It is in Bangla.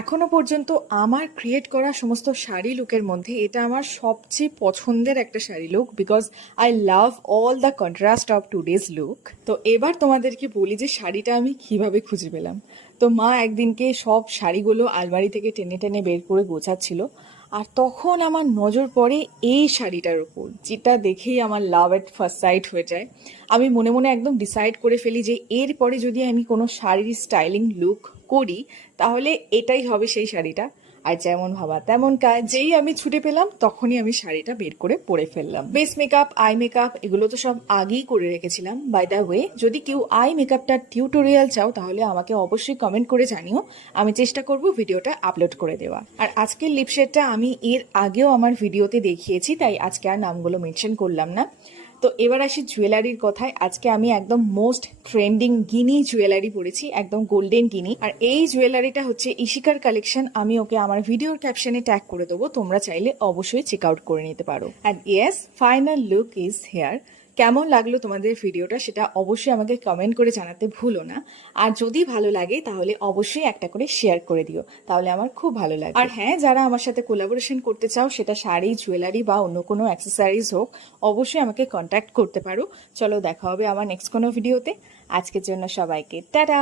এখনো পর্যন্ত আমার ক্রিয়েট করা সমস্ত শাড়ি লুকের মধ্যে এটা আমার সবচেয়ে পছন্দের একটা sari look, because I love all the contrast of today's look. তো এবার তোমাদেরকে বলি যে শাড়িটা আমি কিভাবে খুঁজে পেলাম। তো মা একদিনকে সব শাড়িগুলো আলমারি থেকে টেনে টেনে বের করে গোছাচ্ছিল, আর তখন আমার নজর পড়ে এই শাড়িটার উপর, যেটা দেখেই আমার লাভ এট ফার্স্ট সাইট হয়ে যায়। আমি মনে মনে একদম ডিসাইড করে ফেলি যে এরপরে যদি আমি কোনো শাড়ির স্টাইলিং লুক করি তাহলে এটাই হবে সেই শাড়িটা। আর যেমন ভাবা তেমন কাজ, যেই আমি ছুটে পেলাম তখনই আমি শাড়িটা বের করে পরে ফেললাম। বেস মেকআপ, আই মেকআপ এগুলো তো সব আগেই করে রেখেছিলাম। বাই দ্য ওয়ে, যদি কেউ আই মেকআপটার টিউটোরিয়াল চাও তাহলে আমাকে অবশ্যই কমেন্ট করে জানিও, আমি চেষ্টা করব ভিডিওটা আপলোড করে দেওয়া। আর আজকের লিপশেডটা আমি এর আগেও আমার ভিডিওতে দেখিয়েছি, তাই আজকে আর নামগুলো মেনশন করলাম না। তো এবার আসি জুয়েলারির কথায়। আজকে আমি একদম মোস্ট ট্রেন্ডিং গিনি জুয়েলারি পরেছি, একদম গোল্ডেন গিনি। আর এই জুয়েলারিটা হচ্ছে ইশিকার কালেকশন। আমি ওকে আমার ভিডিওর ক্যাপশনে ট্যাগ করে দেবো, তোমরা চাইলে অবশ্যই চেক আউট করে নিতে পারো। And yes, final look is here. কেমন লাগলো তোমাদের ভিডিওটা সেটা অবশ্যই আমাকে কমেন্ট করে জানাতে ভুলো না। আর যদি ভালো লাগে তাহলে অবশ্যই একটা করে শেয়ার করে দিও, তাহলে আমার খুব ভালো লাগে। আর হ্যাঁ, যারা আমার সাথে কোলাবোরেশন করতে চাও, সেটা শাড়ি, জুয়েলারি বা অন্য কোনো অ্যাক্সেসরিজ হোক, অবশ্যই আমাকে কন্ট্যাক্ট করতে পারো। চলো, দেখা হবে আমার নেক্সট কোনো ভিডিওতে। আজকের জন্য সবাইকে টাটা।